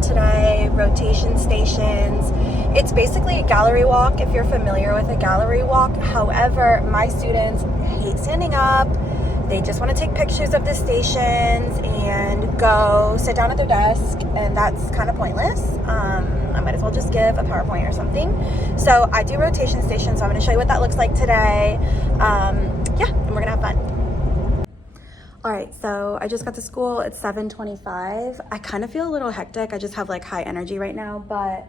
learn today, rotation stations. It's basically a gallery walk if you're familiar with a gallery walk. However, my students hate standing up. They just want to take pictures of the stations and go sit down at their desk, and that's kind of pointless. I might as well just give a PowerPoint or something. So I do rotation stations, so I'm going to show you what that looks like today. Yeah, and we're going to have fun. All right, so I just got to school. It's 7:25. I kind of feel a little hectic. I just have like high energy right now, but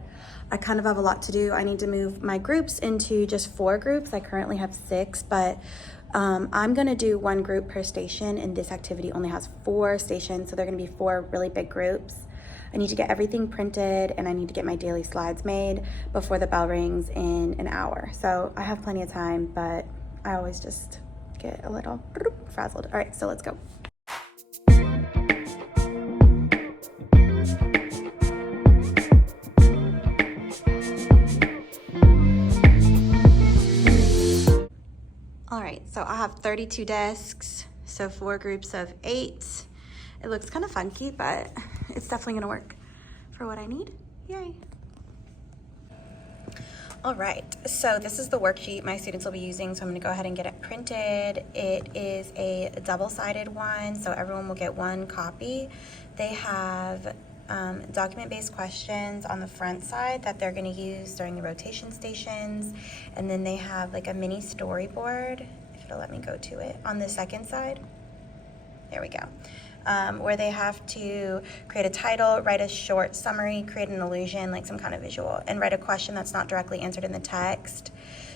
I kind of have a lot to do. I need to move my groups into just 4 groups. I currently have 6, but I'm gonna do 1 group per station, and this activity only has 4 stations, so they're gonna be 4 really big groups. I need to get everything printed, and I need to get my daily slides made before the bell rings in an hour. So I have plenty of time, but I always just get a little frazzled. All right, so let's go. All right, so I have 32 desks, so 4 groups of 8. It looks kind of funky, but it's definitely gonna work for what I need. Yay. All right, so this is the worksheet my students will be using, so I'm gonna go ahead and get it printed. It is a double-sided one, so everyone will get 1 copy. They have document-based questions on the front side that they're gonna use during the rotation stations, and then they have like a mini storyboard, if it'll let me go to it, on the second side. There we go. Where they have to create a title, write a short summary, create an illusion, like some kind of visual, and write a question that's not directly answered in the text.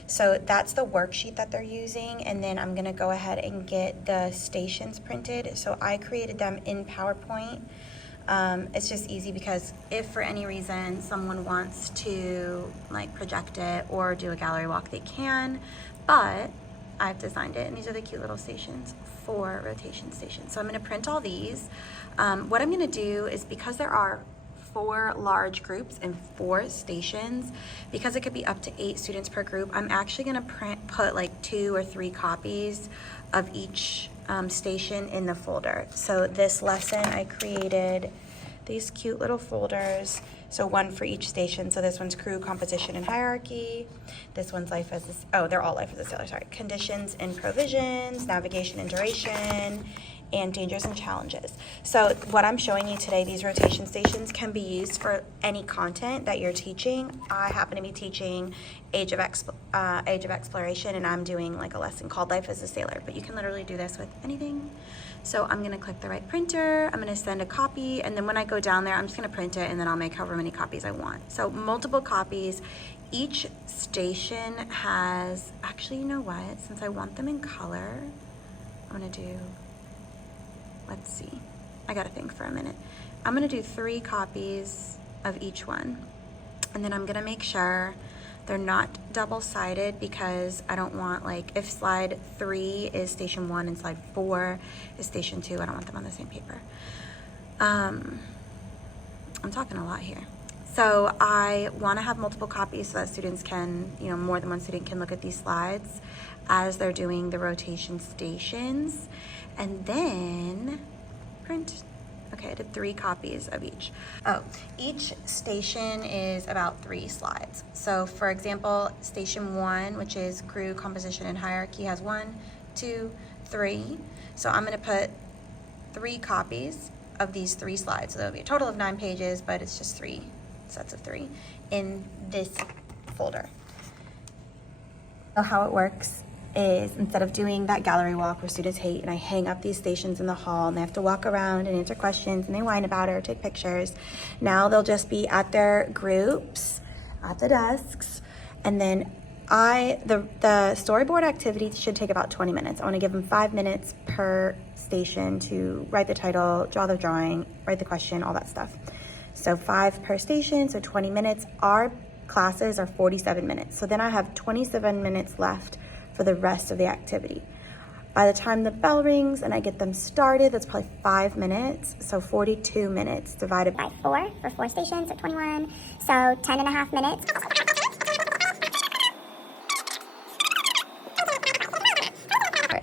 So that's the worksheet that they're using, and then I'm gonna go ahead and get the stations printed. So I created them in PowerPoint. It's just easy because if for any reason someone wants to like project it or do a gallery walk, they can, but I've designed it, and these are the cute little stations for rotation stations. So I'm gonna print all these. What I'm gonna do is, because there are 4 large groups and 4 stations, because it could be up to 8 students per group, I'm actually gonna put like 2 or 3 copies of each station in the folder. So this lesson, I created these cute little folders, so 1 for each station. So this one's crew composition and hierarchy. This one's life as a, they're all life as a sailor, sorry. Conditions and provisions, navigation and duration, and dangers and challenges. So what I'm showing you today, these rotation stations can be used for any content that you're teaching. I happen to be teaching Age of Exploration, and I'm doing like a lesson called Life as a Sailor, but you can literally do this with anything. So I'm gonna click the right printer, I'm gonna send a copy, and then when I go down there, I'm just gonna print it, and then I'll make however many copies I want. So multiple copies. Each station has, actually, you know what? Since I want them in color, I'm gonna do, let's see, I gotta think for a minute. I'm gonna do 3 copies of each one. And then I'm gonna make sure they're not double-sided, because I don't want, like, if slide 3 is station 1 and slide 4 is station 2, I don't want them on the same paper. I'm talking a lot here. So I wanna have multiple copies so that students can, you know, more than one student can look at these slides as they're doing the rotation stations, and then print. Okay, I did 3 copies of each. Oh, each station is about 3 slides. So for example, station 1, which is crew composition and hierarchy, has 1, 2, 3. So I'm gonna put 3 copies of these 3 slides. So there'll be a total of 9 pages, but it's just 3 sets of 3 in this folder. So how it works is, instead of doing that gallery walk where students hate, and I hang up these stations in the hall and they have to walk around and answer questions and they whine about it or take pictures, now they'll just be at their groups, at the desks, and then the storyboard activity should take about 20 minutes. I want to give them 5 minutes per station to write the title, draw the drawing, write the question, all that stuff. So 5 per station, so 20 minutes. Our classes are 47 minutes. So then I have 27 minutes left for the rest of the activity. By the time the bell rings and I get them started, that's probably 5 minutes. So 42 minutes divided by 4 for 4 stations, so 21. So 10 and a half minutes.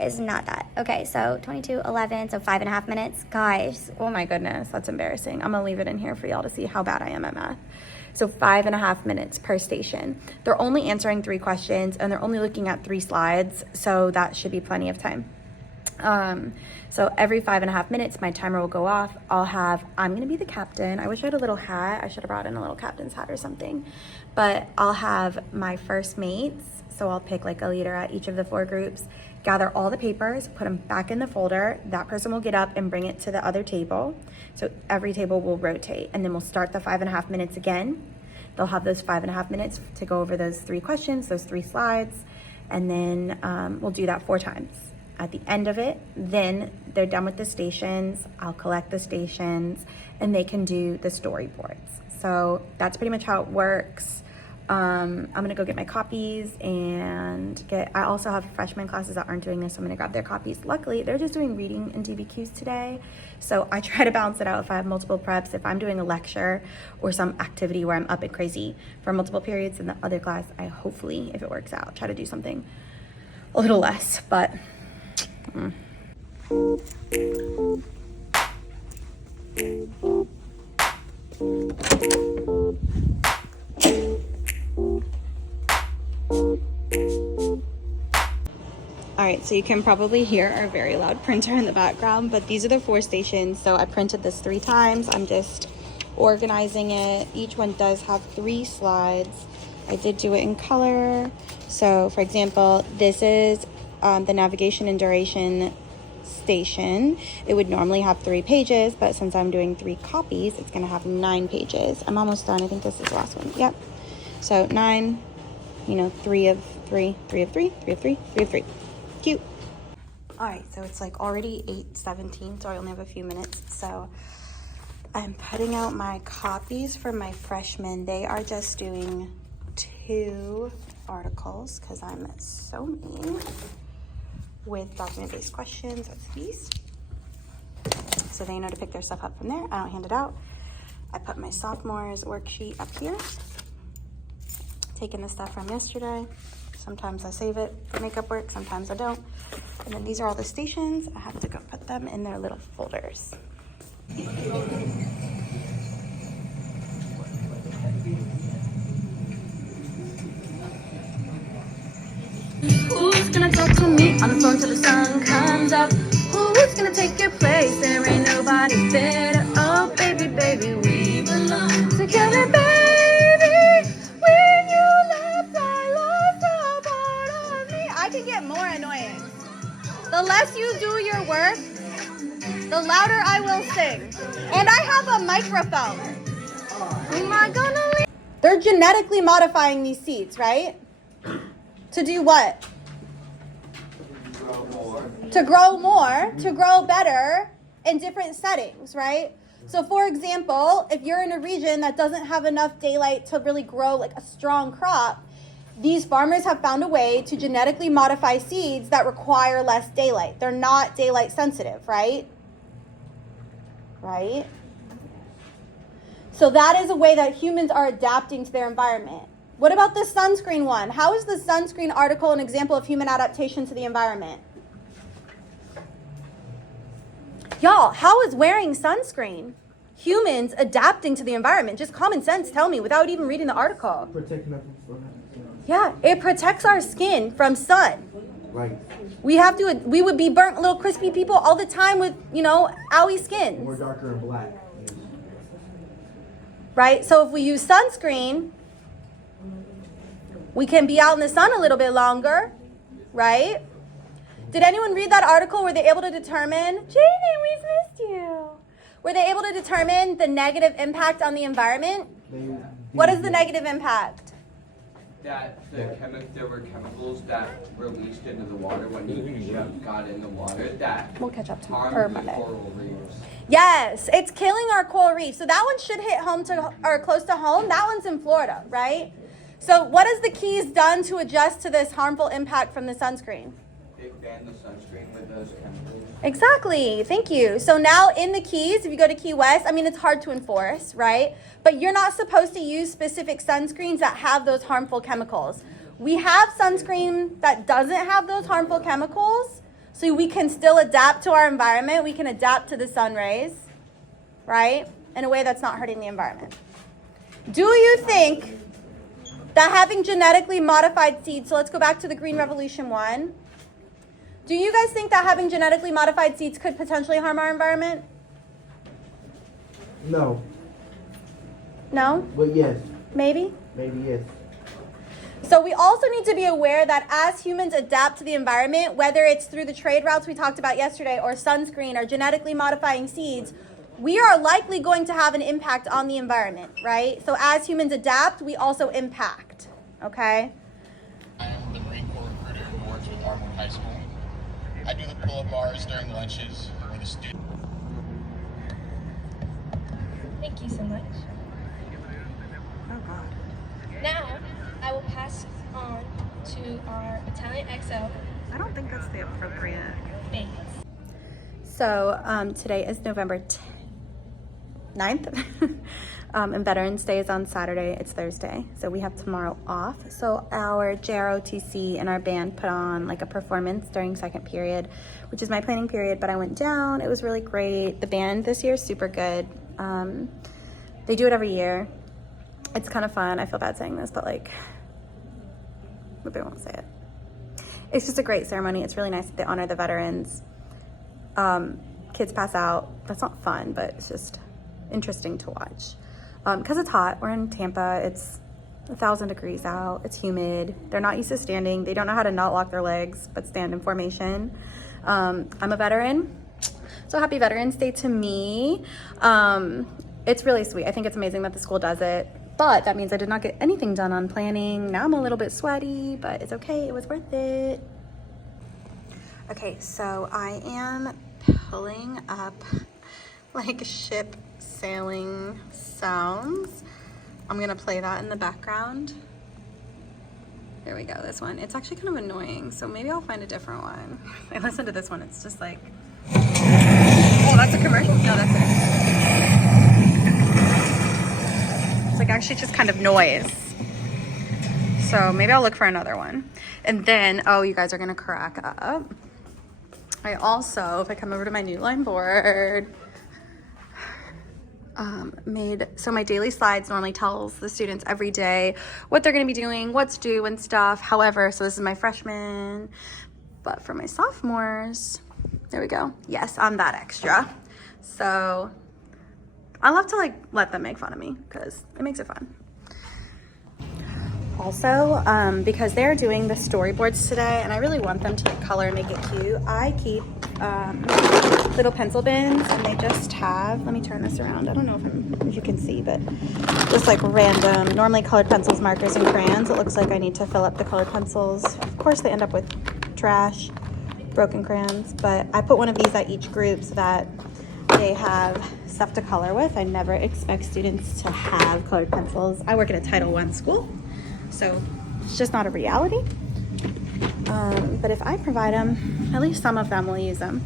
is not that. Okay, so 22, 11, so 5.5 minutes. Guys, Oh my goodness, that's embarrassing. I'm gonna leave it in here for y'all to see how bad I am at math. So 5.5 minutes per station. They're only answering 3 questions and they're only looking at 3 slides, so that should be plenty of time. So every 5.5 minutes, my timer will go off. I'm gonna be the captain. I wish I had a little hat. I should have brought in a little captain's hat or something. But I'll have my first mates, so I'll pick like a leader at each of the 4 groups, gather all the papers, put them back in the folder. That person will get up and bring it to the other table. So every table will rotate, and then we'll start the 5.5 minutes again. They'll have those 5.5 minutes to go over those 3 questions, those 3 slides, and then we'll do that 4 times. At the end of it, then they're done with the stations. I'll collect the stations and they can do the storyboards. So that's pretty much how it works. I'm gonna go get my copies and I also have freshman classes that aren't doing this, so I'm gonna grab their copies. Luckily, they're just doing reading and DBQs today. So I try to balance it out if I have multiple preps. If I'm doing a lecture or some activity where I'm up and crazy for multiple periods in the other class, I hopefully, if it works out, try to do something a little less, but all right, so you can probably hear our very loud printer in the background, but these are the 4 stations. So I printed this 3 times. I'm just organizing it. Each one does have 3 slides. I did do it in color. So for example, this is the navigation and duration station. It would normally have 3 pages, but since I'm doing 3 copies, it's gonna have 9 pages. I'm almost done. I think this is the last one. Yep. So 9, 3 of 3, 3 of 3, 3 of 3, 3 of 3. Cute. All right, so it's like already 8:17, so I only have a few minutes. So I'm putting out my copies for my freshmen. They are just doing 2 articles because I'm so mean with document-based questions. That's these. So they know to pick their stuff up from there. I don't hand it out. I put my sophomores worksheet up here. Taking the stuff from yesterday. Sometimes I save it for makeup work, sometimes I don't. And then these are all the stations. I have to go put them in their little folders. Who's gonna talk to me on the phone till the sun comes up? Who's gonna take your place? There ain't nobody better. Oh, baby, baby, we belong together, baby. When you left, I lost a part of me. I can get more annoying. The less you do your work, the louder I will sing. And I have a microphone. Am I gonna leave? They're genetically modifying these seeds, right? To do what? To grow more, to grow better in different settings, right? So for example, if you're in a region that doesn't have enough daylight to really grow like a strong crop, these farmers have found a way to genetically modify seeds that require less daylight. They're not daylight sensitive, right? Right? So that is a way that humans are adapting to their environment. What about the sunscreen one? How is the sunscreen article an example of human adaptation to the environment? Y'all, how is wearing sunscreen humans adapting to the environment? Just common sense, tell me, without even reading the article. Protecting us from sun. Yeah, it protects our skin from sun. Right. We would be burnt little crispy people all the time with, owie skins. More darker and black. Right? So if we use sunscreen, we can be out in the sun a little bit longer, right? Did anyone read that article? Were they able to determine, Jaden, we've missed you. Were they able to determine the negative impact on the environment? What is the negative impact? That there were chemicals that released into the water when you got in the water that We'll catch up tomorrow or harmed the Monday. coral reefs. Yes, it's killing our coral reef. So that one should hit home or close to home. That one's in Florida, right? So what has the Keys done to adjust to this harmful impact from the sunscreen? They banned the sunscreen with those chemicals. Exactly. Thank you. So now in the Keys, if you go to Key West, it's hard to enforce, right? But you're not supposed to use specific sunscreens that have those harmful chemicals. We have sunscreen that doesn't have those harmful chemicals, So we can still adapt to our environment. We can adapt to the sun rays, right? In a way that's not hurting the environment. Do you think that having genetically modified seeds, so let's go back to the Green Revolution one. Do you guys think that having genetically modified seeds could potentially harm our environment? No, No? but yes. Maybe? Maybe yes. So we also need to be aware that as humans adapt to the environment, whether it's through the trade routes we talked about yesterday or sunscreen or genetically modifying seeds, we are likely going to have an impact on the environment, right? So as humans adapt, we also impact, okay? I am the Marine Corps recruiter who works with Armwood High School. I do the pull-up bars during lunches where the students. Thank you so much. Oh God. Now, I will pass on to our Italian XO, I don't think that's the appropriate. Bates. So today is November 9th, and Veterans Day is on Saturday. It's Thursday, so we have tomorrow off. So our JROTC and our band put on like a performance during second period, which is my planning period, but I went down. It was really great. The band this year is super good. They do it every year. It's kind of fun. I feel bad saying this, but like, maybe I won't say it. It's just a great ceremony. It's really nice that they honor the veterans. Kids pass out. That's not fun, but it's just interesting to watch. Because it's hot. We're in Tampa. It's 1,000 degrees out. It's humid. They're not used to standing. They don't know how to not lock their legs, but stand in formation. I'm a veteran. So happy Veterans Day to me. It's really sweet. I think it's amazing that the school does it. But that means I did not get anything done on planning. Now I'm a little bit sweaty, but it's okay. It was worth it. Okay, so I am pulling up like ship sailing sounds. I'm gonna play that in the background. There we go, this one. It's actually kind of annoying, so maybe I'll find a different one. I listened to this one, it's just like, oh, that's a commercial? No, that's it. It's like actually just kind of noise. So maybe I'll look for another one. And then, oh, you guys are gonna crack up. I also, if I come over to my new line board, so my daily slides normally tells the students every day what they're gonna be doing, what's due and stuff. However, so this is my freshmen, but for my sophomores, there we go. Yes, I'm that extra. So I love to like let them make fun of me because it makes it fun. Also, because they're doing the storyboards today and I really want them to like color and make it cute, I keep little pencil bins and they just have, let me turn this around. I don't know if you can see, but just like random, normally colored pencils, markers, and crayons. It looks like I need to fill up the colored pencils. Of course, they end up with trash, broken crayons, but I put one of these at each group so that they have stuff to color with. I never expect students to have colored pencils. I work at a Title I school, so it's just not a reality. But if I provide them, at least some of them will use them.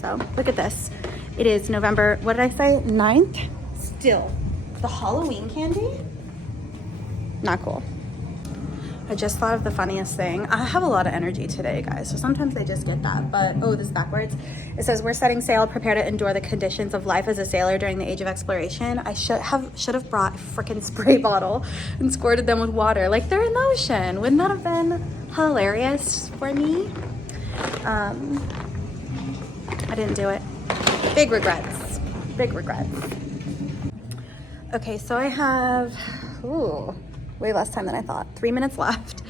So look at this. It is November, what did I say, 9th? Still, the Halloween candy? Not cool. I just thought of the funniest thing. I have a lot of energy today, guys, so sometimes I just get that. But, oh, this is backwards. It says, we're setting sail, prepare to endure the conditions of life as a sailor during the age of exploration. I should have brought a freaking spray bottle and squirted them with water like they're in the ocean. Wouldn't that have been hilarious for me? I didn't do it. Big regrets. Big regrets. Okay, so I have, way less time than I thought. 3 minutes left.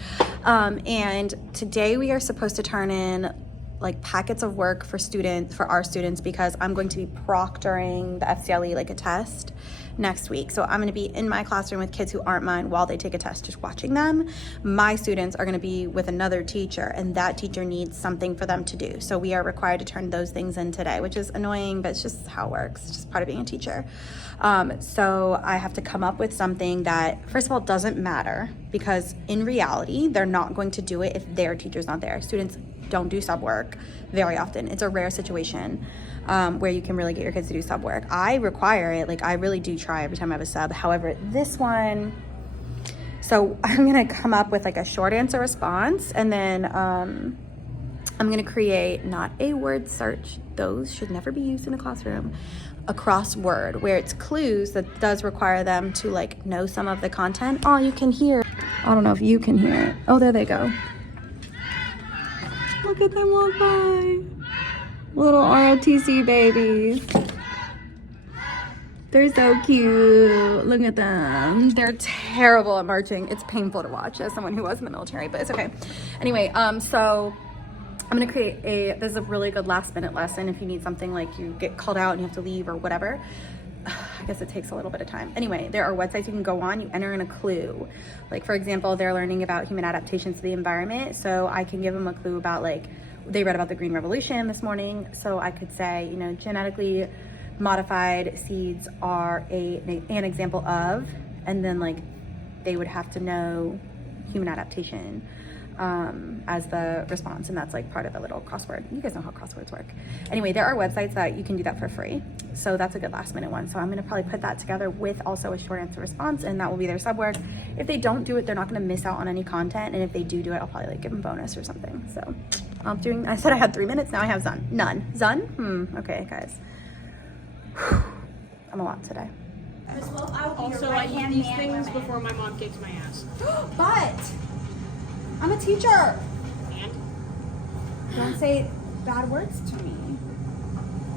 And today we are supposed to turn in like packets of work for our students because I'm going to be proctoring the FCLE, like a test, next week. So I'm going to be in my classroom with kids who aren't mine while they take a test, just watching them. My students are going to be with another teacher and that teacher needs something for them to do. So we are required to turn those things in today, which is annoying, but it's just how it works. It's just part of being a teacher. So I have to come up with something that, first of all, doesn't matter because in reality, they're not going to do it if their teacher's not there. Students don't do sub work very often. It's a rare situation where you can really get your kids to do sub work. I require it. Like, I really do try every time I have a sub. However, this one, so I'm gonna come up with like a short answer response and then I'm gonna create not a word search, those should never be used in a classroom, a crossword where it's clues that does require them to like know some of the content. Oh, you can hear. I don't know if you can hear it. Oh, there they go. Look at them walk by. Little ROTC babies. They're so cute. Look at them. They're terrible at marching. It's painful to watch as someone who was in the military, but it's okay. Anyway, so I'm gonna create this is a really good last minute lesson if you need something like you get called out and you have to leave or whatever. I guess it takes a little bit of time. Anyway, there are websites you can go on, you enter in a clue. Like for example, they're learning about human adaptations to the environment. So I can give them a clue about like, they read about the Green Revolution this morning. So I could say, you know, genetically modified seeds are an example of, and then like they would have to know human adaptation as the response, and that's like part of the little crossword. You guys know how crosswords work. Anyway, there are websites that you can do that for free, so that's a good last minute one. So I'm gonna probably put that together with also a short answer response, and that will be their sub work. If they don't do it, they're not gonna miss out on any content, and if they do it, I'll probably like give them bonus or something. So I'm doing, I said I had 3 minutes, now I have none. Okay guys. I'm a lot today. Also, I need these things before my mom kicks my ass. But I'm a teacher. And? Don't say bad words to me.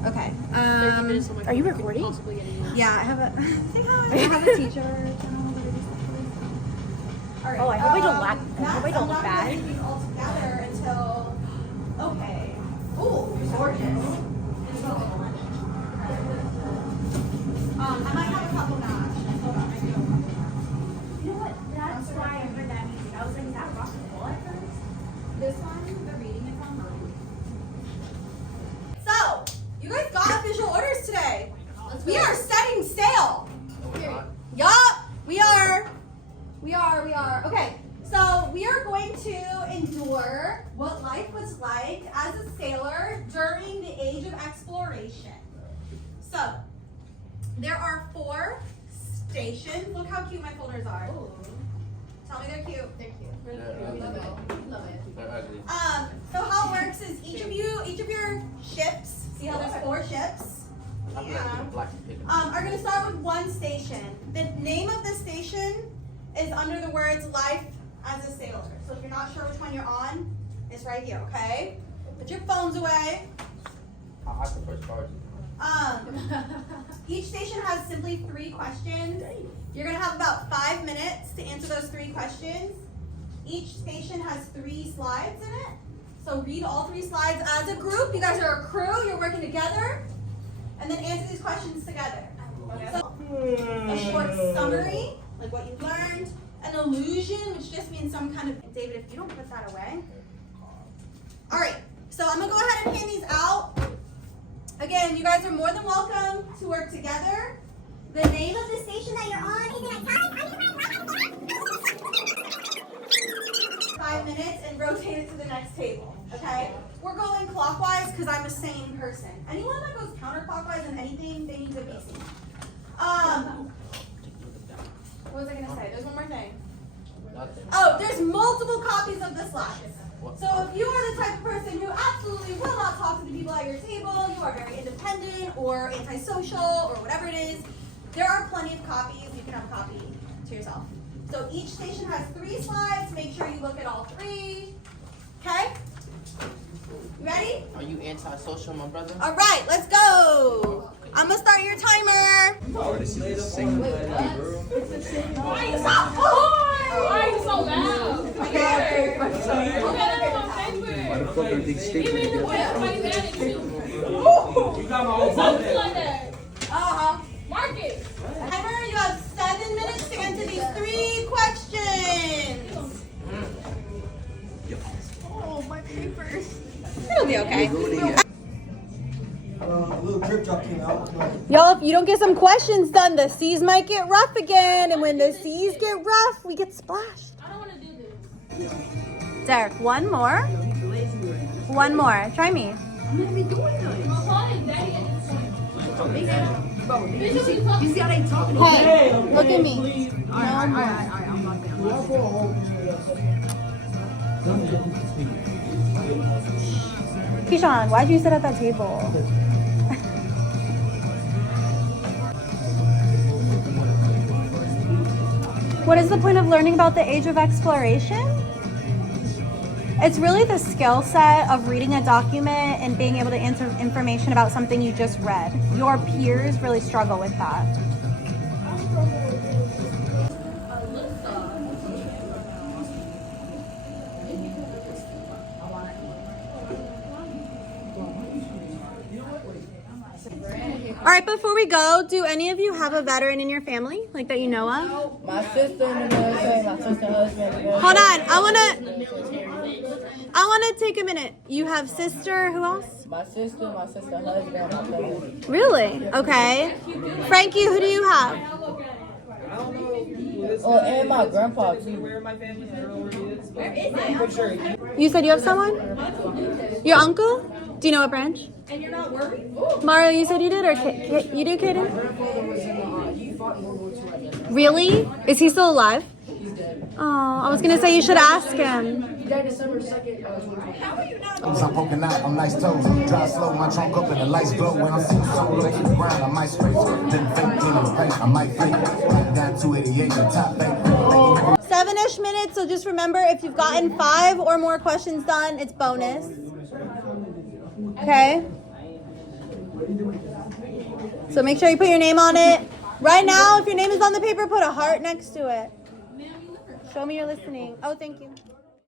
Okay. 30 minutes on my Are you phone could recording? possibly get in. Yeah, I have a. Say hi. I have a teacher. All right. Oh, I hope I don't laugh. I Max, hope I don't I'm look not bad. gonna do these all together until. Okay. Ooh, you're gorgeous. I might have a couple match. Hold on, I do. You know what? That's why I heard that music. I was like, is that rock and roll at first? This one, the reading is on mine. So, you guys got official orders today. We are setting sail. Yup, we are. Okay, so we are going to endure what life was like as a sailor during the age of exploration. So, there are 4 stations. Look how cute my folders are. Tell me they're cute. They're cute. Love it. They're ugly. So how it works is each of your ships, see how there's 4 ships? Yeah. Are gonna start with 1 station. The name of the station is under the words life as a sailor. So if you're not sure which one you're on, it's right here, okay? Put your phones away. I prefer stars. Each station has simply 3 questions. You're gonna have about 5 minutes to answer those 3 questions. Each station has 3 slides in it. So read all 3 slides as a group. You guys are a crew, you're working together. And then answer these questions together. So, a short summary, like what you learned. An allusion, which just means some kind of, David, if you don't put that away. All right, so I'm gonna go ahead and hand these out. Again, you guys are more than welcome to work together. The name of the station that you're on is 5 minutes and rotate it to the next table, okay? We're going clockwise because I'm a sane person. Anyone that goes counterclockwise in anything, they need to be seen. What was I gonna say? There's one more thing. Oh, there's multiple copies of the slides. So if you are the type of person who absolutely will not talk to the people at your table, you are very independent or antisocial or whatever it is, there are plenty of copies. You can have a copy to yourself. So each station has 3 slides. Make sure you look at all 3. Okay? You ready? Are you antisocial, my brother? All right, let's go. I'm gonna start your timer. Oh, this is the same. Why are you so loud? Okay. Why the fuck are these statements? You got my whole something like that. Mark it. Timer, you have 7 minutes to answer these 3 questions. Oh, my papers. It'll be okay. A little drip drop came out. Y'all, if you don't get some questions done, the seas might get rough again. And when the seas get rough, we get splashed. I don't want to do this. Derek, one more. One more. Try me. My phone is daddy at this point. You see how they talking? Hey, look at me. I'm not down. Keyshawn, why'd you sit at that table? What is the point of learning about the age of exploration? It's really the skill set of reading a document and being able to answer information about something you just read. Your peers really struggle with that. All right, before we go, do any of you have a veteran in your family, like that you know of? My sister in the military, my sister husband. Hold on, I wanna take a minute. You have sister, who else? My sister husband, my cousin. Really? Okay. Frankie, who do you have? Oh, and my grandpa too. You said you have someone? Your uncle? Do you know what branch? And you're not worried? Mario, you said you did, or you do, Kaden? Really? Is he still alive? Oh, I was gonna say you should ask him. I'm poking out, I'm nice toes. Drive slow, my trunk up and the lights glow. When I'm seeing soul on the ground, I might scrape. Then fake in the face, I might fake. Right down 288, the top fake. 7-ish minutes, so just remember, if you've gotten 5 or more questions done, it's bonus. Okay? So make sure you put your name on it. Right now, if your name is on the paper, put a heart next to it. Show me you're listening. Oh, thank you.